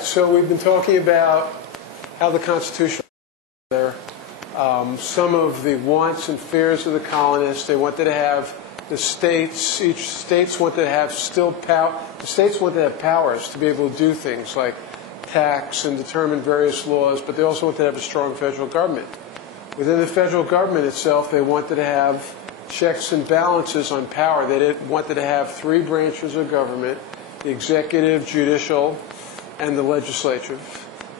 So we've been talking about how the Constitution there, some of the wants and fears of the colonists. They wanted to have the states, each states wanted to have the states wanted to have powers to be able to do things like tax and determine various laws, but they also wanted to have a strong federal government. Within the federal government itself, they wanted to have checks and balances on power. They wanted to have three branches of government: the executive, judicial, and the legislature.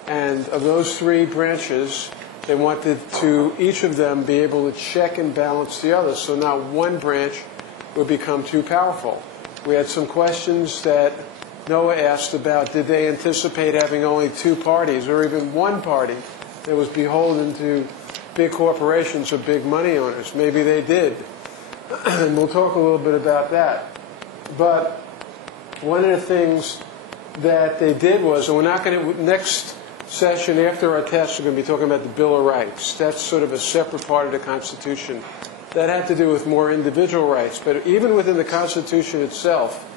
And of those three branches, they wanted to, each of them, be able to check and balance the others, so not one branch would become too powerful. We had some questions that Noah asked about, did they anticipate having only two parties or even one party that was beholden to big corporations or big money owners? Maybe they did. And we'll talk a little bit about that. But one of the things that they did was, and we're not going to, next session after our test, we're going to be talking about the Bill of Rights. That's sort of a separate part of the Constitution. That had to do with more individual rights. But even within the Constitution itself,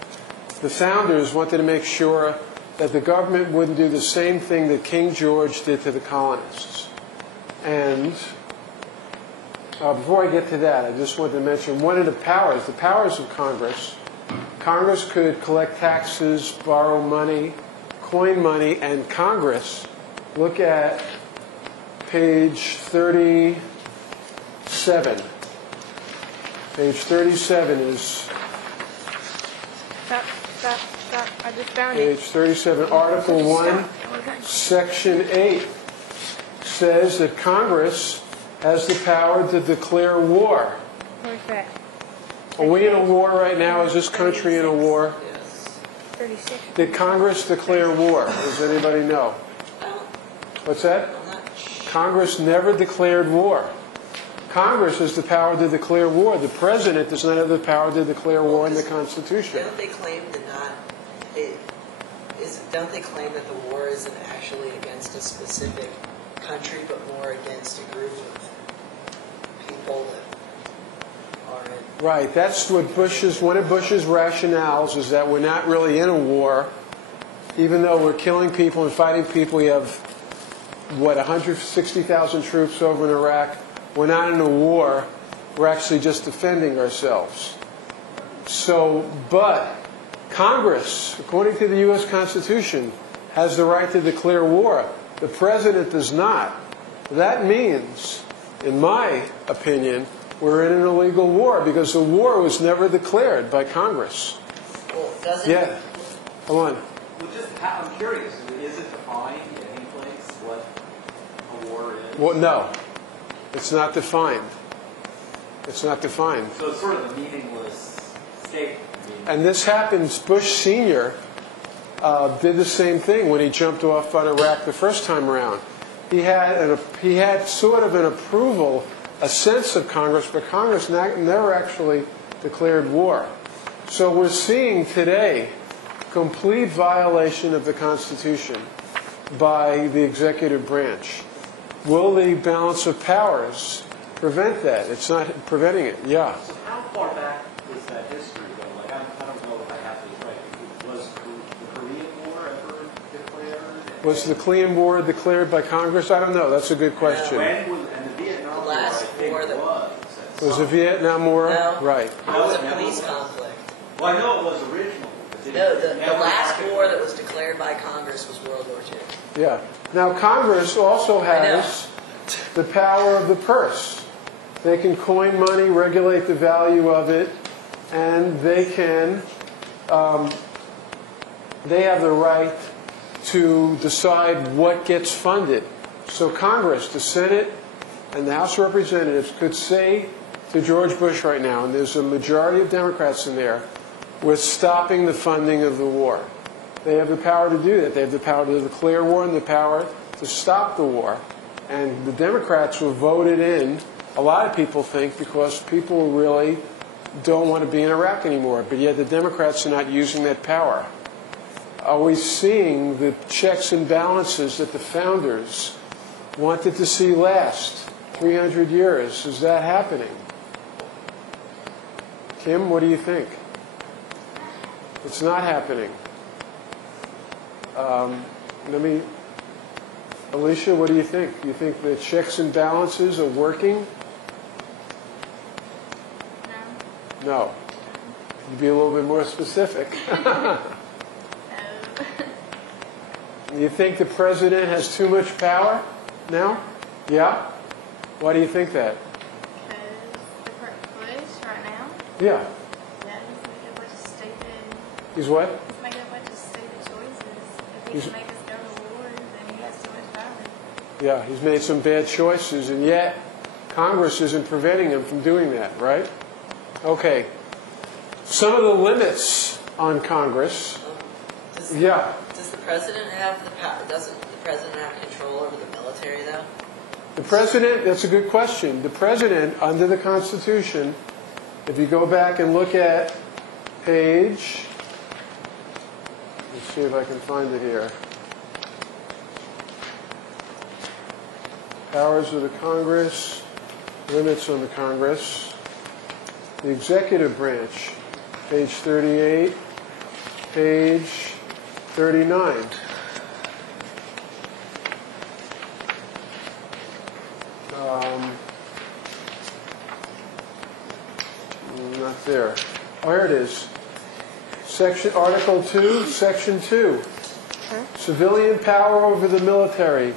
the founders wanted to make sure that the government wouldn't do the same thing that King George did to the colonists. And before I get to that, I just wanted to mention one of the powers of Congress. Congress could collect taxes, borrow money, coin money, and Congress, look at page 37. Page 37 is... Stop. I just found Page it. 37, Article 1, Section 8 says that Congress has the power to declare war. Where's that? Are we in a war right now? Is this country in a war? 36. Did Congress declare war? Does anybody know? What's that? Congress never declared war. Congress has the power to declare war. The President does not have the power to declare war in the Constitution. Don't they claim don't they claim that the war isn't actually against a specific country, but more against a group of people that aren't? Right. That's what one of Bush's rationales is that we're not really in a war, even though we're killing people and fighting people. We have 160,000 troops over in Iraq. We're not in a war. We're actually just defending ourselves. So, but Congress, according to the U.S. Constitution, has the right to declare war. The President does not. That means, in my opinion, we're in an illegal war because the war was never declared by Congress. Well, doesn't Yeah. Come on. Well, I'm curious. Is it defined in any place what a war is? Well, no. It's not defined. It's not defined. So it's sort of a meaningless statement. And this happens, Bush Sr. Did the same thing when he jumped off on Iraq the first time around. He had sort of an approval, a sense of Congress, but Congress never actually declared war. So we're seeing today complete violation of the Constitution by the executive branch. Will the balance of powers prevent that? It's not preventing it. Yeah. So how far back was that history, though? Like, I don't know if I have this right. Was the Korean War ever declared? Was the Korean War declared by Congress? I don't know. That's a good question. And the Vietnam War, I think, Was the Vietnam War? No. Right. It was a peace conflict. Well, I know it was original. No, the last war that was declared by Congress was World War II. Yeah. Now, Congress also has the power of the purse. They can coin money, regulate the value of it, and they have the right to decide what gets funded. So Congress, the Senate, and the House of Representatives could say to George Bush right now, and there's a majority of Democrats in there, we're stopping the funding of the war. They have the power to do that. They have the power to declare war and the power to stop the war. And the Democrats were voted in, a lot of people think, because people really don't want to be in Iraq anymore. But yet the Democrats are not using that power. Are we seeing the checks and balances that the founders wanted to see last 300 years? Is that happening? Kim, what do you think? It's not happening. Alicia, what do you think? Do you think the checks and balances are working? No. No. Can you be a little bit more specific? No. You think the president has too much power now? Yeah? Why do you think that? Because the current place right now, Yeah. that he's making a bunch of stupid, He's what? he's making a bunch of stupid choices. If he He's- can make us go to war, then he has too much power. Yeah, he's made some bad choices, and yet Congress isn't preventing him from doing that, right? Okay. Some of the limits on Congress. Does, Yeah. does the president have the power? Doesn't the president have control over the military, though? The president, that's a good question. The president, under the Constitution, if you go back and look at page, let's see if I can find it here. Powers of the Congress, limits on the Congress, the executive branch, page 38, page 39. Not there. Oh, here it is. Article 2, Section 2. Civilian power over the military.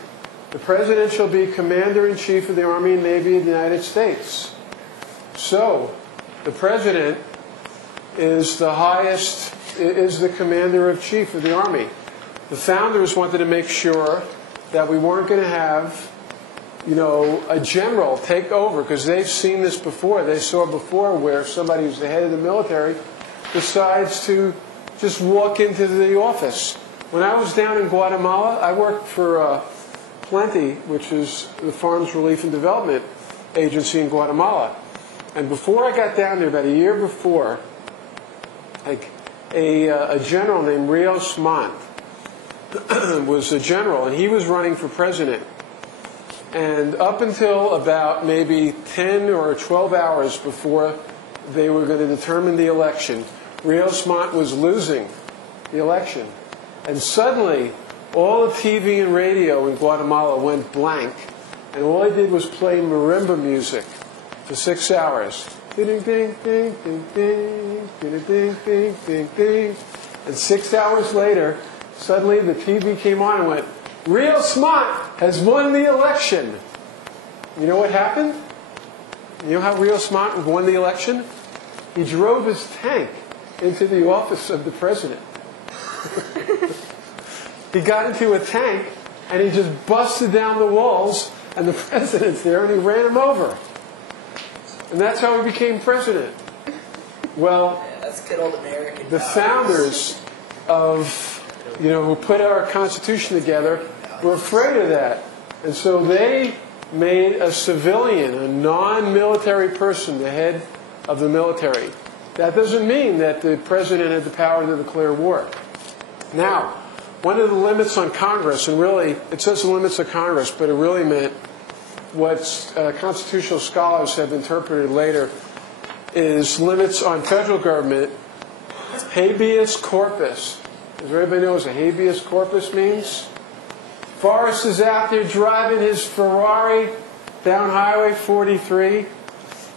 The President shall be Commander-in-Chief of the Army and Navy of the United States. So, the President is the highest, is the Commander-in-Chief of the Army. The founders wanted to make sure that we weren't going to have, a general take over, because they've seen this before. They saw before where somebody who's the head of the military decides to just walk into the office. When I was down in Guatemala, I worked for Plenty, which is the Farms Relief and Development Agency in Guatemala. And before I got down there, about a year before, a general named Rios Montt was a general, and he was running for president. And up until about maybe 10 or 12 hours before they were going to determine the election, Rios Montt was losing the election. And suddenly, all the TV and radio in Guatemala went blank, and all they did was play marimba music for 6 hours. Ding, ding, ding, ding, ding, ding, ding, ding, ding, ding. And 6 hours later, suddenly the TV came on and went, Rios Montt has won the election. You know what happened? You know how Rios Montt won the election? He drove his tank into the office of the president. He got into a tank and he just busted down the walls, and the president's there, and he ran him over. And that's how he became president. Well, Yeah, that's good old American. the founders of, who put our Constitution together were afraid of that. And so they made a civilian, a non-military person, the head of the military. That doesn't mean that the president had the power to declare war. Now, one of the limits on Congress, and really, it says the limits of Congress, but it really meant what constitutional scholars have interpreted later is limits on federal government, habeas corpus. Does everybody know what a habeas corpus means? Forrest is out there driving his Ferrari down Highway 43,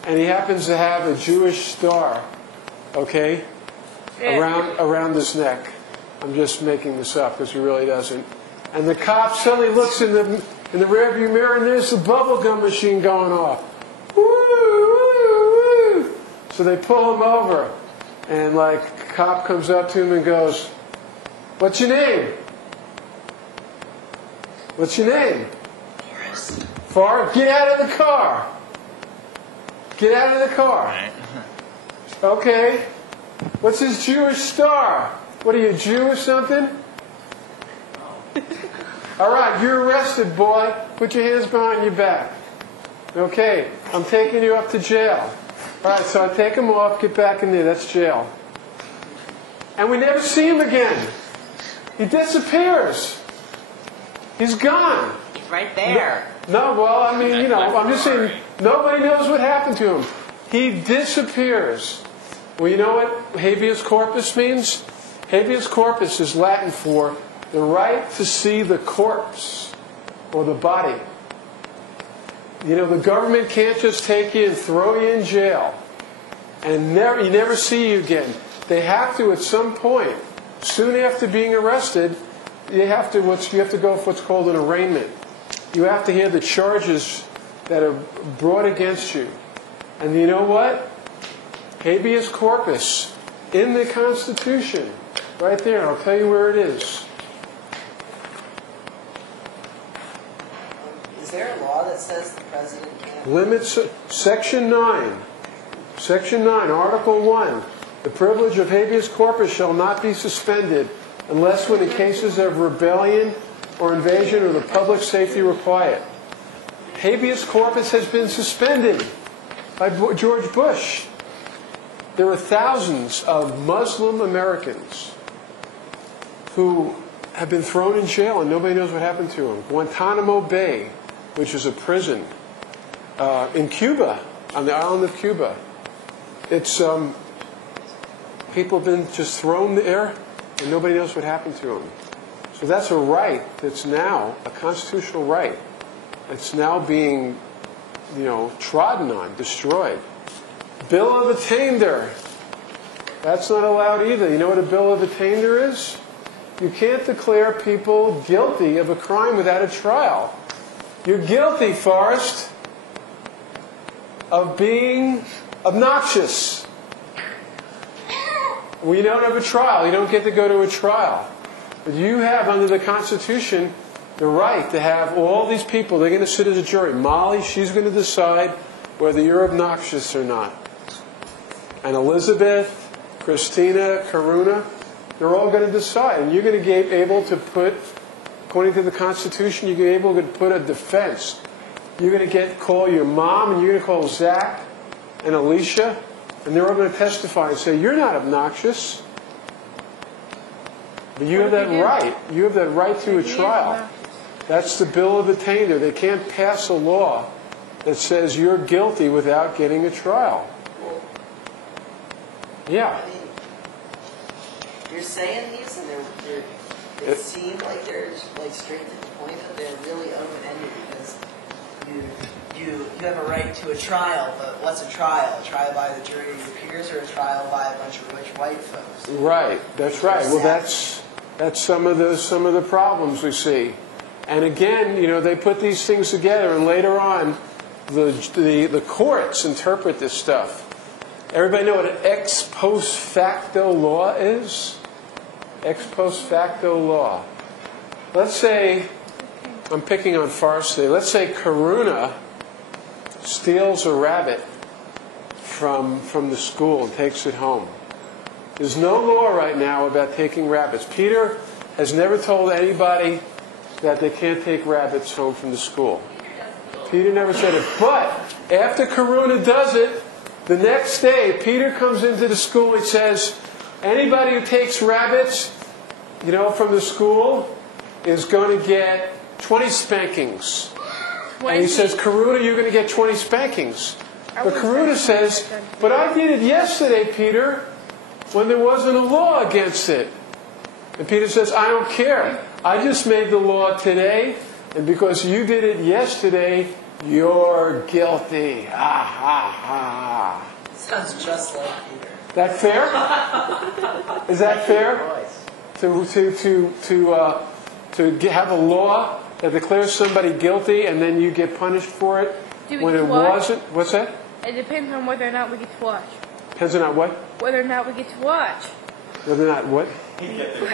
and he happens to have a Jewish star, okay, around his neck. I'm just making this up because he really doesn't. And the cop suddenly looks in the rearview mirror, and there's the bubblegum machine going off. Woo, woo, woo. So they pull him over, and the cop comes up to him and goes, "What's your name? What's your name?" Forrest. Get out of the car. Get out of the car. Okay. What's his Jewish star? What are you, Jew or something? All right, you're arrested, boy. Put your hands behind your back. Okay, I'm taking you up to jail. All right, so I take him off, get back in there. That's jail. And we never see him again. He disappears. He's gone. He's right there. No, well, I mean, I'm just saying, nobody knows what happened to him. He disappears. Well, you know what habeas corpus means? Habeas corpus is Latin for The right to see the corpse or the body. You know, the government can't just take you and throw you in jail and you never see you again. They have to, at some point, soon after being arrested, you have to go for what's called an arraignment. You have to hear the charges that are brought against you. And you know what? Habeas corpus in the Constitution, right there. And I'll tell you where it is. Is there a law that says the president can't? Limits, Section 9. Section 9, Article 1. The privilege of habeas corpus shall not be suspended unless when in cases of rebellion or invasion or the public safety require it. Habeas corpus has been suspended by George Bush. There are thousands of Muslim Americans who have been thrown in jail and nobody knows what happened to them. Guantanamo Bay, which is a prison in Cuba, on the island of Cuba. It's people have been just thrown there and nobody knows what happened to them. So that's a right that's now a constitutional right. It's now being, trodden on, destroyed. Bill of attainder. That's not allowed either. You know what a bill of attainder is? You can't declare people guilty of a crime without a trial. You're guilty, Forrest, of being obnoxious. Well, you don't have a trial. You don't get to go to a trial. But you have, under the Constitution, the right to have all these people. They're going to sit as a jury. Molly, she's going to decide whether you're obnoxious or not. And Elizabeth, Christina, Karuna, they're all going to decide. And you're going to be able to put, according to the Constitution, you're going to be able to put a defense. You're going to call your mom, and you're going to call Zach and Alicia, and they're all going to testify and say, you're not obnoxious. But you have that right. You have that right to a trial. That's the bill of attainder. They can't pass a law that says you're guilty without getting a trial. Yeah. I mean, you're saying these, and they seem like they're straight to the point, but they're really open-ended because you have a right to a trial, but what's a trial? A trial by the jury of your peers, or a trial by a bunch of rich white folks? Right. That's right. Well, that's some of the problems we see. And again, they put these things together, and later on, the courts interpret this stuff. Everybody know what an ex post facto law is? Ex post facto law. Let's say, I'm picking on Forrest today. Let's say Karuna steals a rabbit from the school and takes it home. There's no law right now about taking rabbits. Peter has never told anybody that they can't take rabbits home from the school. Peter never said it. But after Karuna does it, the next day, Peter comes into the school and says, anybody who takes rabbits, from the school is going to get 20 spankings. 20. And he says, Karuna, you're going to get 20 spankings. But Karuna says, but I did it yesterday, Peter, when there wasn't a law against it. And Peter says, I don't care. I just made the law today, and because you did it yesterday, you're guilty. Ha ha ha. Sounds just like Peter. That fair? Is that fair? To have a law that declares somebody guilty and then you get punished for it when it wasn't? What's that? It depends on whether or not we get to watch. Depends on what? Whether or not we get to watch. Whether or not what? He gets to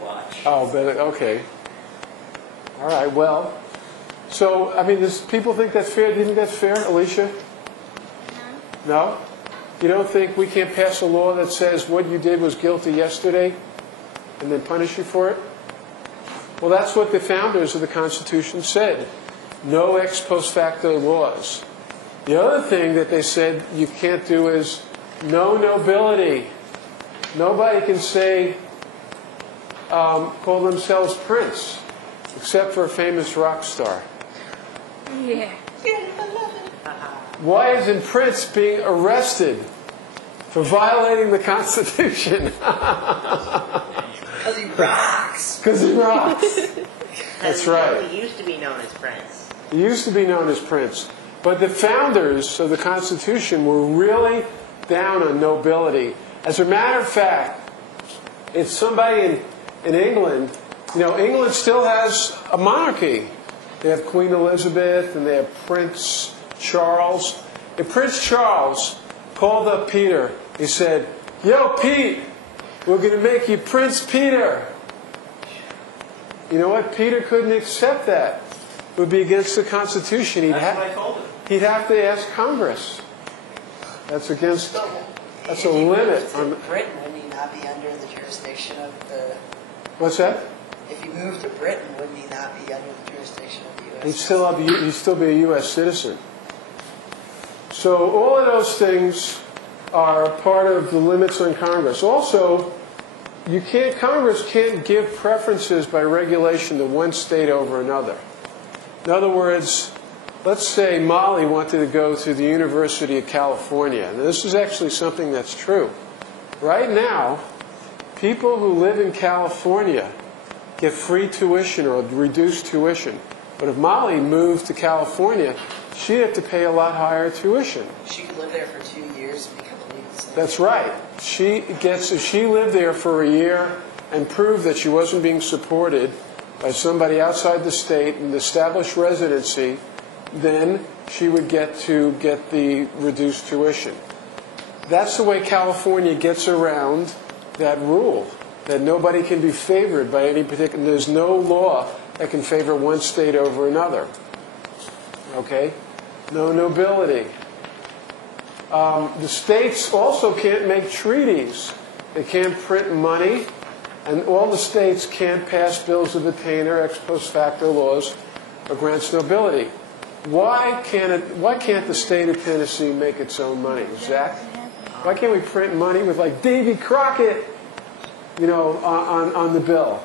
watch. Oh, but okay. All right. Well, so does people think that's fair? Do you think that's fair, Alicia? No. You don't think we can't pass a law that says what you did was guilty yesterday, and then punish you for it? Well, that's what the founders of the Constitution said. No ex post facto laws. The other thing that they said you can't do is no nobility. Nobody can say, call themselves prince, except for a famous rock star. Yeah. Why isn't Prince being arrested for violating the Constitution? Because he rocks. Because he rocks. That's right. He used to be known as Prince. He used to be known as Prince. But the founders of the Constitution were really down on nobility. As a matter of fact, it's somebody in England, England still has a monarchy. They have Queen Elizabeth and they have Prince Charles. And Prince Charles called up Peter. He said, "Yo, Pete, we're going to make you Prince Peter." You know what? Peter couldn't accept that. It would be against the Constitution. That's what I told him. He'd have to ask Congress. That's a limit. Britain, wouldn't he not be under the jurisdiction of the... What's that? If he moved to Britain, wouldn't he not be under the jurisdiction of the U.S.? He'd still be a U.S. citizen. So all of those things are part of the limits on Congress. Also, Congress can't give preferences by regulation to one state over another. In other words, let's say Molly wanted to go to the University of California. And this is actually something that's true. Right now, people who live in California get free tuition or reduced tuition. But if Molly moved to California, she'd have to pay a lot higher tuition. She could live there for 2 years and become a legal citizen. That's right. If she lived there for a year and proved that she wasn't being supported by somebody outside the state and established residency, then she would get the reduced tuition. That's the way California gets around that rule, that nobody can be favored by any particular... There's no law that can favor one state over another. Okay? No nobility. The states also can't make treaties. They can't print money, and all the states can't pass bills of attainder, ex post facto laws, or grants nobility. Why can't the state of Tennessee make its own money, Zach? Why can't we print money with like Davy Crockett, on the bill?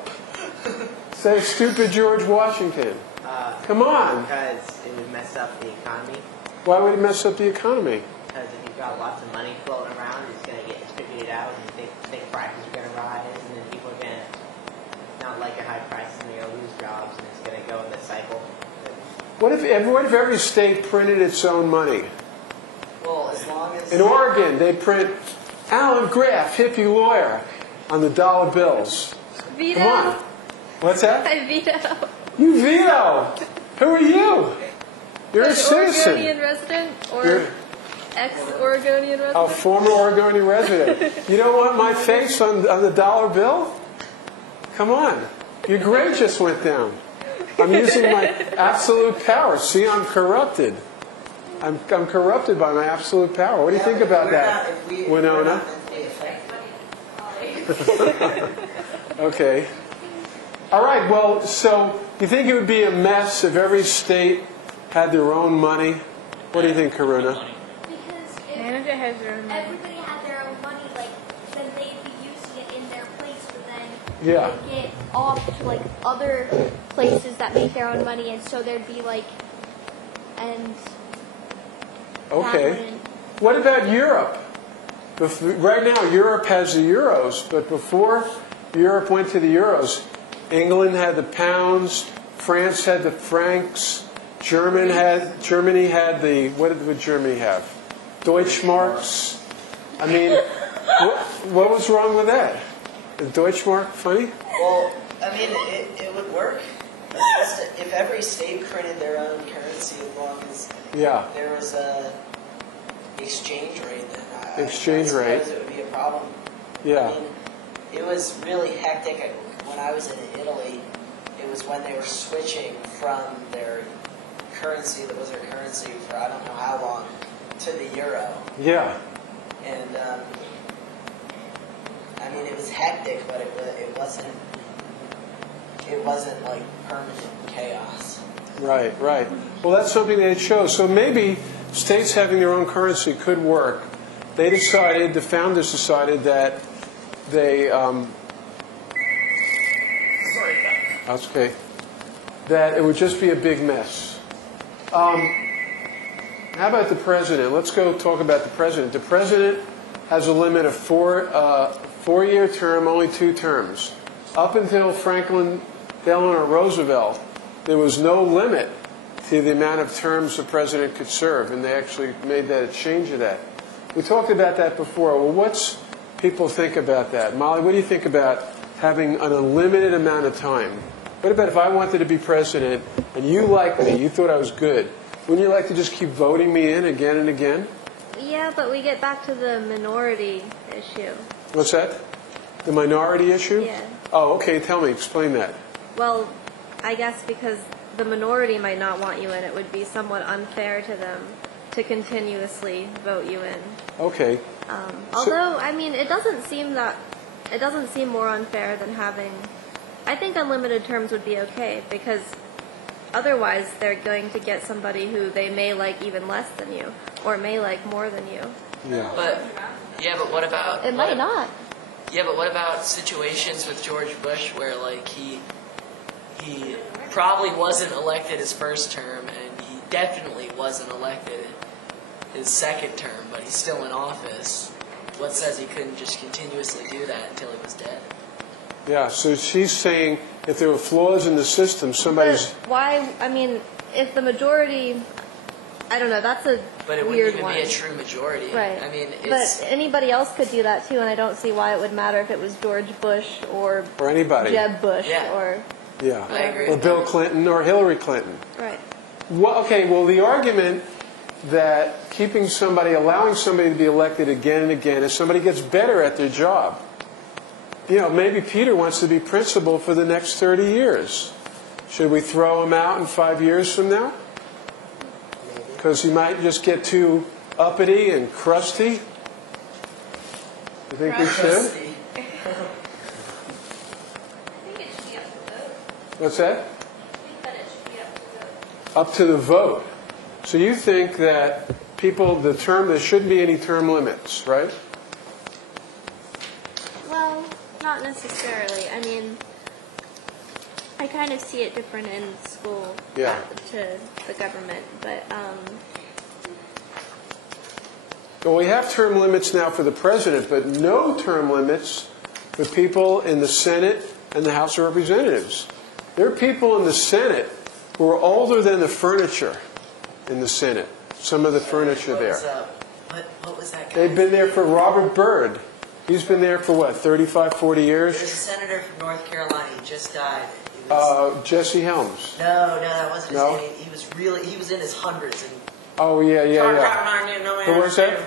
Say stupid George Washington. Come on. Because it would mess up the economy. Why would it mess up the economy? Because if you've got lots of money floating around, it's going to get distributed out, and think prices are going to rise, and then people are going to not like a high prices, and they're going to lose jobs, and it's going to go in this cycle. What if every state printed its own money? Well, as long as... In Oregon, they print Alan Graf, hippie lawyer, on the dollar bills. Veto. Come on. What's that? I veto. You veto. Who are you? You're a citizen. Oregonian resident or You're ex-Oregonian resident? a former Oregonian resident. You don't want my face on the dollar bill? Come on. Your grade just went down. I'm using my absolute power. See, I'm corrupted. I'm corrupted by my absolute power. What do you think about that, Winona? Okay. All right. Well, so you think it would be a mess if every state had their own money? What do you think, Karuna? Because Canada has their own money. Everybody had their own money, then they'd be using it in their place, but then they'd get off to other places that make their own money, and so there'd be Okay. What about Europe? Right now, Europe has the euros, but before Europe went to the euros, England had the pounds, France had the francs, Germany had the, what did Germany have? Deutschmarks. I mean, what was wrong with that? Is Deutschmark funny? Well, I mean, it would work. If every state printed their own currency, as long as there was a exchange rate, then I suppose it would be a problem. Yeah. I mean, it was really hectic when I was in Italy. It was when they were switching from their currency that was their currency for I don't know how long to the euro. Yeah. And I mean, it was hectic, but it wasn't like permanent chaos. Right. Well, that's something they chose. So maybe states having their own currency could work. The founders decided that they, that's okay, that it would just be a big mess. How about the president? Let's go talk about the president. The president has a limit of four-year term, only 2 terms. up until Franklin Delano Roosevelt, there was no limit to the amount of terms the president could serve, and they actually made that a change of that. We talked about that before. Well, what's people think about that? Molly, what do you think about having an unlimited amount of time? What about if I wanted to be president and you liked me, you thought I was good, wouldn't you like to just keep voting me in again and again? Yeah, but we get back to the minority issue. What's that? The minority issue? Yeah. Oh, okay. Tell me. Explain that. Well, I guess because the minority might not want you in, it would be somewhat unfair to them to continuously vote you in. Okay. Although, I mean, it doesn't seem more unfair than having. I think unlimited terms would be okay because otherwise they're going to get somebody who they may like even less than you or may like more than you. Yeah. But what about? It might not. Yeah, but what about situations with George Bush where like he probably wasn't elected his first term and he definitely wasn't elected his second term, but he's still in office? What says he couldn't just continuously do that until he was dead? Yeah, so she's saying if there were flaws in the system, somebody's... But why, I mean, if the majority, I don't know, that's a But it weird wouldn't even one. be a true majority. Right. I mean, it's... But anybody else could do that too, and I don't see why it would matter if it was George Bush or anybody. Jeb Bush Yeah. or... Yeah. I agree. Or Bill Clinton or Hillary Clinton. Right. Well, okay, well, the argument that allowing somebody to be elected again and again is somebody gets better at their job. You know, maybe Peter wants to be principal for the next 30 years. Should we throw him out in 5 years from now? Because he might just get too uppity and crusty. You think we should? I think it should be up to the vote. What's that? I think that it should be up to the vote. Up to the vote. So you think that there shouldn't be any term limits, right? Well, not necessarily. I mean, I kind of see it different in school Yeah. to the government, but Well, we have term limits now for the president, but no term limits for people in the Senate and the House of Representatives. There are people in the Senate who are older than the furniture in the Senate. Some of the furniture there. What was that guy? They've been there for Robert Byrd. He's been there for what, 35, 40 years? There's a senator from North Carolina. He just died. Jesse Helms. No, that wasn't his No? name. He was in his hundreds. And Oh, yeah. Who was that?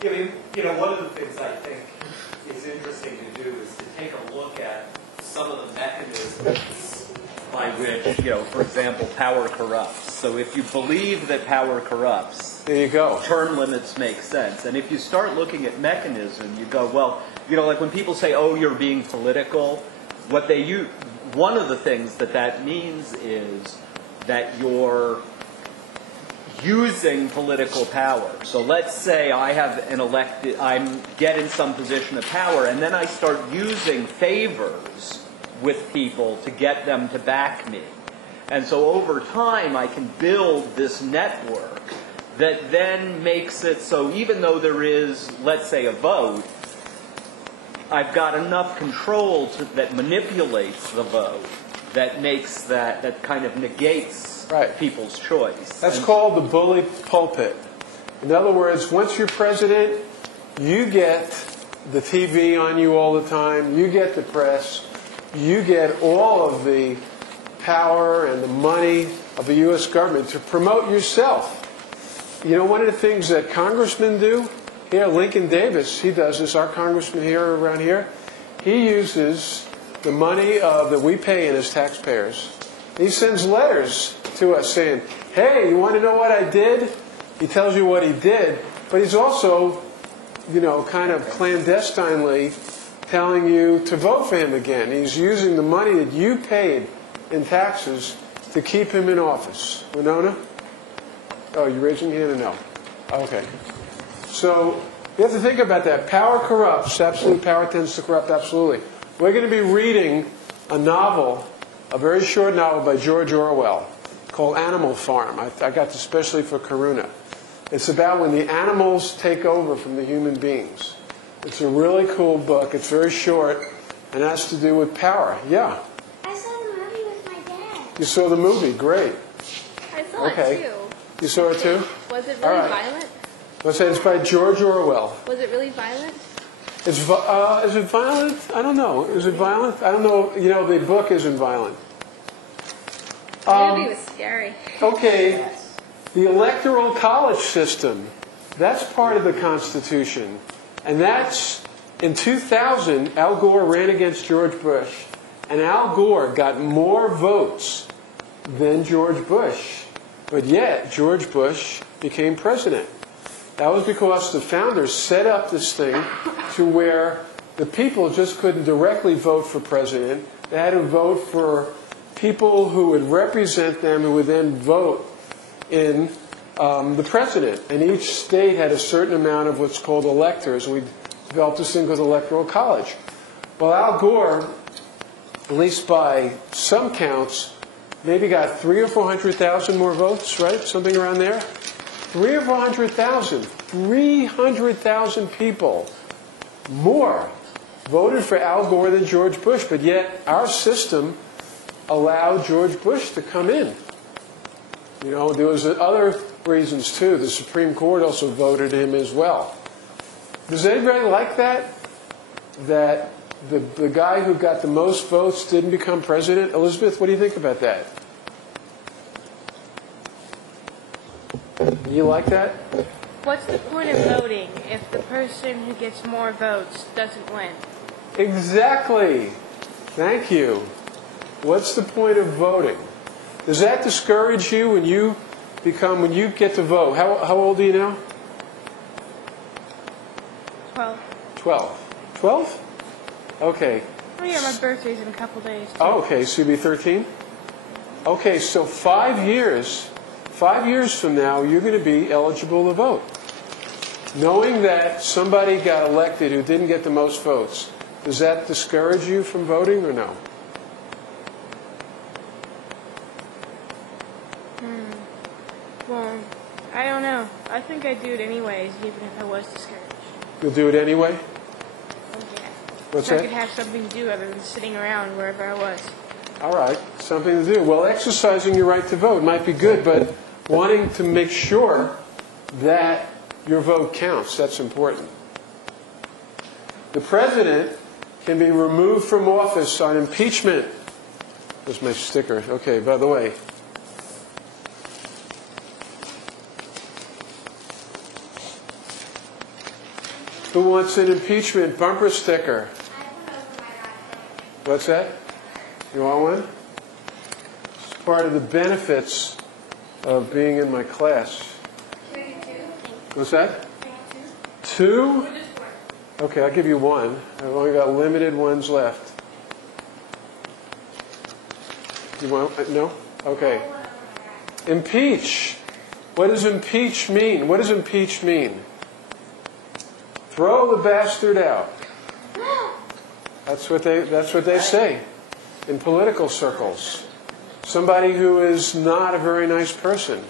I mean, you know, one of the things I think is interesting to do is to take a look at some of the mechanisms by which, you know, for example, power corrupts. So if you believe that power corrupts, There you go. term limits make sense. And if you start looking at mechanism, you go, well, you know, like when people say, oh, you're being political, what they use, one of the things that means is that you're using political power. So let's say I have I'm getting some position of power, and then I start using favors with people to get them to back me. And so over time, I can build this network that then makes it so even though there is, let's say, a vote, I've got enough control that manipulates the vote, that makes that kind of negates people's choice. That's called the bully pulpit. In other words, once you're president, you get the TV on you all the time, you get the press, you get all of the power and the money of the U.S. government to promote yourself. You know, one of the things that congressmen do, here, Lincoln Davis, he does this, our congressman here around here, he uses the money that we pay in as taxpayers. He sends letters to us saying, hey, you want to know what I did? He tells you what he did, but he's also, you know, kind of clandestinely telling you to vote for him again. He's using the money that you paid in taxes to keep him in office. Winona? Oh, you raising your hand or no? Okay. So you have to think about that. Power corrupts. Absolute power tends to corrupt. Absolutely. We're going to be reading a novel, a very short novel by George Orwell called Animal Farm. I got this especially for Karuna. It's about when the animals take over from the human beings. It's a really cool book. It's very short, And it has to do with power. Yeah. I saw the movie with my dad. You saw the movie. Great. I saw Okay. it too. You saw it too? Was it All really right. violent? Let's say it's by George Orwell. Was it really violent? Is it violent? I don't know. Is it violent? I don't know. You know, the book isn't violent. The movie was scary. Okay. The electoral college system, that's part of the Constitution. And that's, in 2000, Al Gore ran against George Bush. And Al Gore got more votes than George Bush. But yet, George Bush became president. That was because the founders set up this thing to where the people just couldn't directly vote for president. They had to vote for people who would represent them, who would then vote in the president. And each state had a certain amount of what's called electors. We developed this thing called electoral college. Well, Al Gore, at least by some counts, maybe got 300,000 or 400,000 more votes, right? Something around there. 300,000 or 400,000. 300,000 people more voted for Al Gore than George Bush. But yet our system allowed George Bush to come in. You know, there was other reasons too. The Supreme Court also voted him as well. Does anybody like that? That the guy who got the most votes didn't become president? Elizabeth, what do you think about that? You like that? What's the point of voting if the person who gets more votes doesn't win? Exactly. Thank you. What's the point of voting? Does that discourage you when you get to vote? How old are you now? 12. 12. 12? Okay. Oh yeah, my birthday's in a couple days. Too. Oh, okay, so you'll be 13? Okay, so 5 years from now, you're going to be eligible to vote. Knowing that somebody got elected who didn't get the most votes, does that discourage you from voting or no? Well, I don't know. I think I'd do it anyways, even if I was discouraged. You'll do it anyway? Oh yeah. What's So I that? could have something to do other than sitting around wherever I was. All right, something to do. Well, exercising your right to vote might be good, but wanting to make sure that your vote counts, that's important. The president can be removed from office on impeachment. There's my sticker. Okay, by the way. Who wants an impeachment bumper sticker? What's that? You want one? It's part of the benefits of being in my class. What's that? 2? Okay, I'll give you one. I've only got limited ones left. You want? No? Okay. Impeach. What does impeach mean? What does impeach mean? Throw the bastard out. That's what they say in political circles. Somebody who is not a very nice person,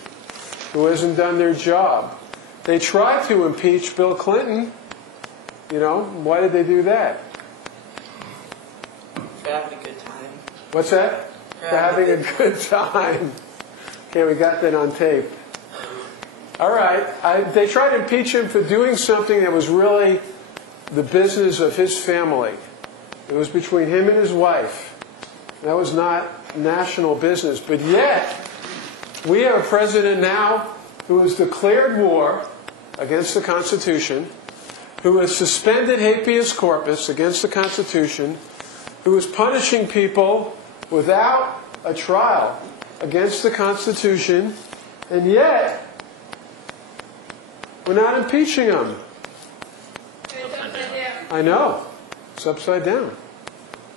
who hasn't done their job. They tried to impeach Bill Clinton. You know, why did they do that? For having a good time. What's that? For having a good time. Okay, we got that on tape. All right. They tried to impeach him for doing something that was really the business of his family. It was between him and his wife. That was not national business. But yet, we have a president now who has declared war against the Constitution, who has suspended habeas corpus against the Constitution, who is punishing people without a trial against the Constitution, and yet we're not impeaching him. I know. It's upside down.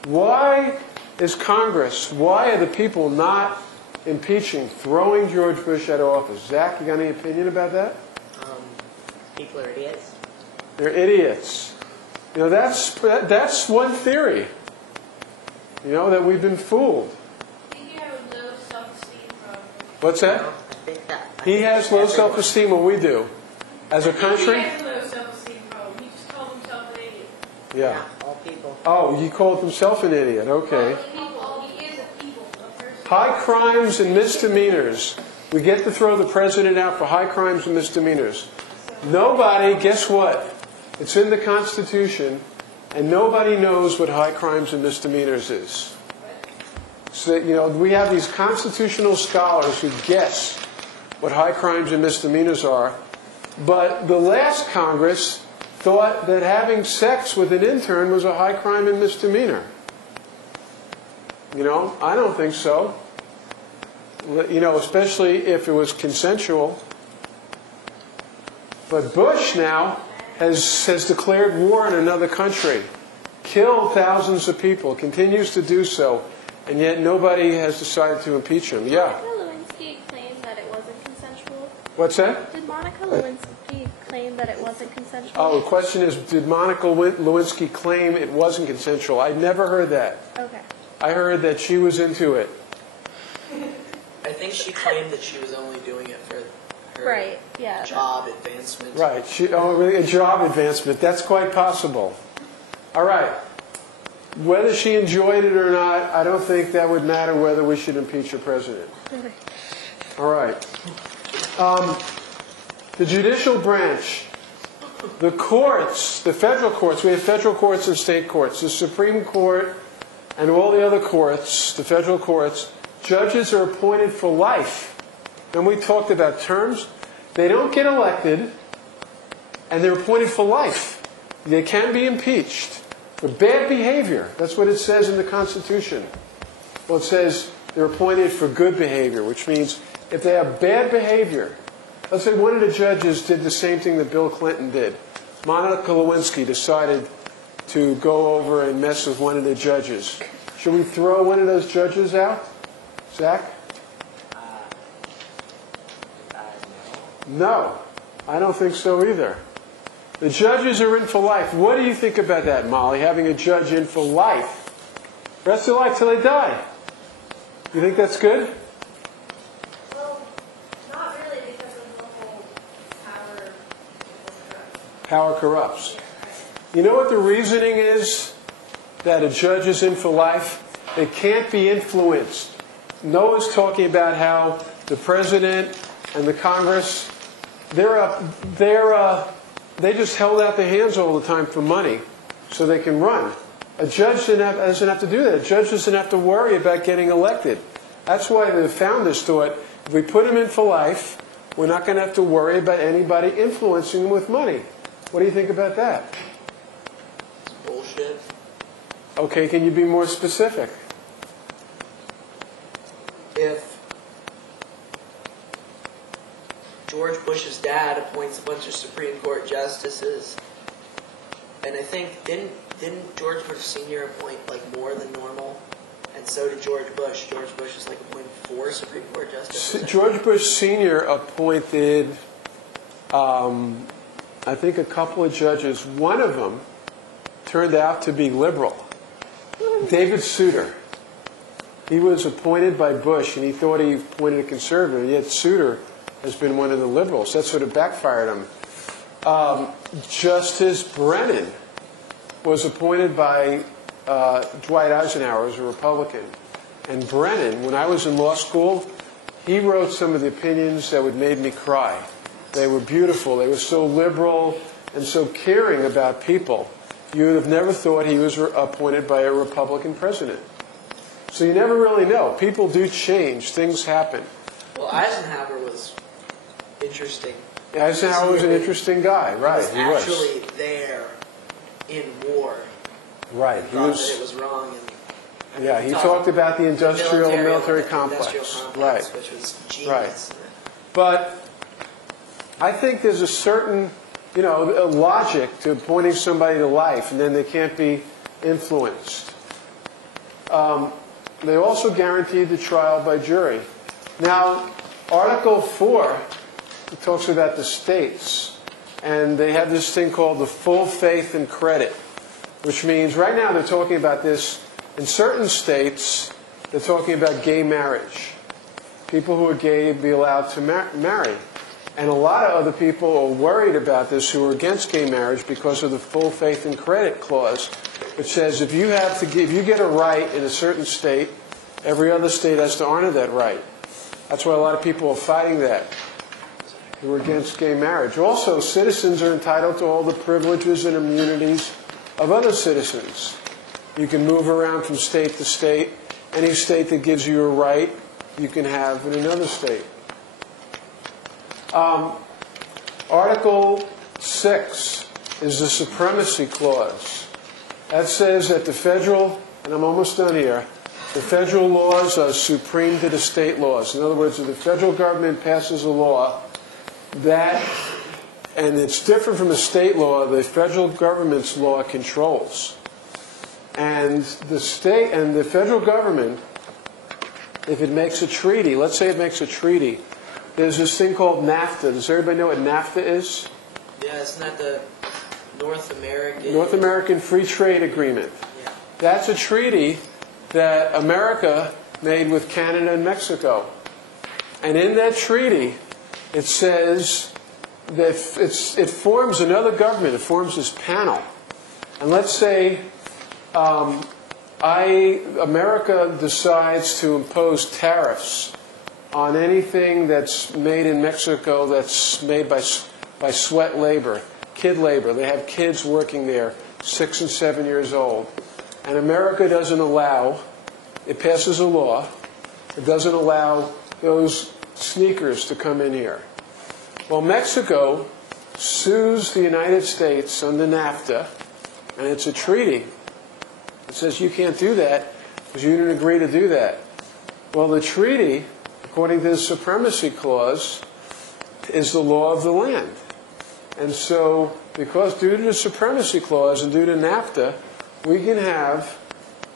Why is Congress, why are the people not impeaching, throwing George Bush out of office? Zach, you got any opinion about that? People are idiots. They're idiots. You know, that's one theory. You know, that we've been fooled. I think you have a low self-esteem problem. What's that? I think that. He has low self-esteem, what we do. As a country? He has a low self-esteem problem. He just called himself an idiot. Yeah. All people. Oh, he called himself an idiot. Okay. High crimes and misdemeanors. We get to throw the president out for high crimes and misdemeanors. Nobody, guess what? It's in the Constitution, and nobody knows what high crimes and misdemeanors is. So, we have these constitutional scholars who guess what high crimes and misdemeanors are, but the last Congress thought that having sex with an intern was a high crime and misdemeanor. I don't think so. Especially if it was consensual. But Bush now has declared war on another country, killed thousands of people, continues to do so, and yet nobody has decided to impeach him. Yeah. Did Monica Lewinsky claim that it wasn't consensual? What's that? Did Monica Lewinsky claim that it wasn't consensual? Oh, the question is, did Monica Lewinsky claim it wasn't consensual? I never heard that. Okay. I heard that she was into it. I think she claimed that she was only doing it for her job advancement. Right. A job advancement. That's quite possible. All right. Whether she enjoyed it or not, I don't think that would matter whether we should impeach a president. All right. The judicial branch, the courts, the federal courts, we have federal courts and state courts, the Supreme Court and all the other courts, the federal courts, judges are appointed for life. And we talked about terms. They don't get elected, and they're appointed for life. They can be impeached for bad behavior. That's what it says in the Constitution. Well, it says they're appointed for good behavior, which means if they have bad behavior, let's say one of the judges did the same thing that Bill Clinton did. Monica Lewinsky decided to go over and mess with one of the judges. Should we throw one of those judges out? Zach? No, I don't think so either. The judges are in for life. What do you think about that, Molly, having a judge in for life? Rest of their life till they die. You think that's good? Well, not really, because of the whole power. Power corrupts. You know what the reasoning is that a judge is in for life? They can't be influenced. Noah's talking about how the president and the Congress, they just held out their hands all the time for money so they can run. A judge doesn't have to do that. A judge doesn't have to worry about getting elected. That's why the founders thought, if we put him in for life, we're not going to have to worry about anybody influencing him with money. What do you think about that? It's bullshit. Okay, can you be more specific? If George Bush's dad appoints a bunch of Supreme Court justices, and I think didn't George Bush Sr. appoint more than normal, and so did George Bush. George Bush is appointed 4 Supreme Court justices. George Bush Sr. appointed, I think, a couple of judges. One of them turned out to be liberal. David Souter. He was appointed by Bush, and he thought he appointed a conservative, yet Souter has been one of the liberals. That sort of backfired him. Justice Brennan was appointed by Dwight Eisenhower as a Republican. And Brennan, when I was in law school, he wrote some of the opinions that would made me cry. They were beautiful. They were so liberal and so caring about people. You would have never thought he was appointed by a Republican president. So you never really know. People do change. Things happen. Well, Eisenhower was interesting. Eisenhower was an interesting guy, right? He was actually there in war. Right. He thought that it was wrong. And yeah, he talked about the industrial military complex. Right. Which was genius. Right. But I think there's a certain, a logic to appointing somebody to life, and then they can't be influenced. They also guaranteed the trial by jury. Now, Article 4 talks about the states, and they have this thing called the full faith and credit, which means right now they're talking about this in certain states. They're talking about gay marriage. People who are gay be allowed to marry. And a lot of other people are worried about this who are against gay marriage because of the full faith and credit clause, which says if you get a right in a certain state, every other state has to honor that right. That's why a lot of people are fighting that, who are against gay marriage. Also, citizens are entitled to all the privileges and immunities of other citizens. You can move around from state to state. Any state that gives you a right, you can have in another state. Article 6 is the supremacy clause. That says that the federal, and I'm almost done here, the federal laws are supreme to the state laws. In other words, if the federal government passes a law that, and it's different from a state law, the federal government's law controls. And the state and the federal government, if it makes a treaty, let's say it makes a treaty, there's this thing called NAFTA. Does everybody know what NAFTA is? Yeah, isn't that the North American Free Trade Agreement. Yeah. That's a treaty that America made with Canada and Mexico. And in that treaty, it says that it forms another government. It forms this panel. And let's say America decides to impose tariffs on anything that's made in Mexico that's made by sweat labor, kid labor. They have kids working there, 6 and 7 years old. And America doesn't allow, it passes a law, it doesn't allow those sneakers to come in here. Well, Mexico sues the United States under NAFTA, and it's a treaty. It says you can't do that because you didn't agree to do that. Well, the treaty, according to the supremacy clause, is the law of the land. And so, because due to the supremacy clause and due to NAFTA, we can have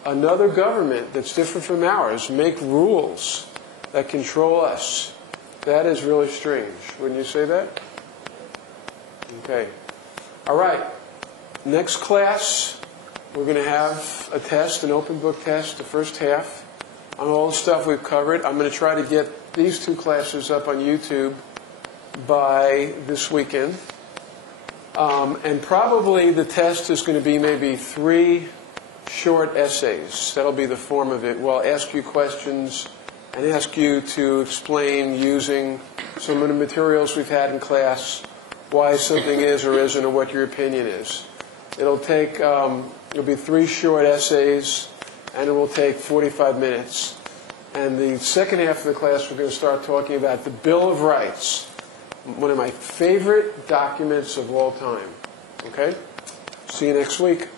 another government that's different from ours make rules that control us. That is really strange. Wouldn't you say that? Okay. All right. Next class, we're going to have a test, an open book test, the first half, on all the stuff we've covered. I'm going to try to get these 2 classes up on YouTube by this weekend. And probably the test is going to be maybe 3 short essays. That'll be the form of it. We'll ask you questions and ask you to explain using some of the materials we've had in class why something is or isn't or what your opinion is. It'll be 3 short essays, and it will take 45 minutes. And the second half of the class, we're going to start talking about the Bill of Rights, one of my favorite documents of all time. Okay? See you next week.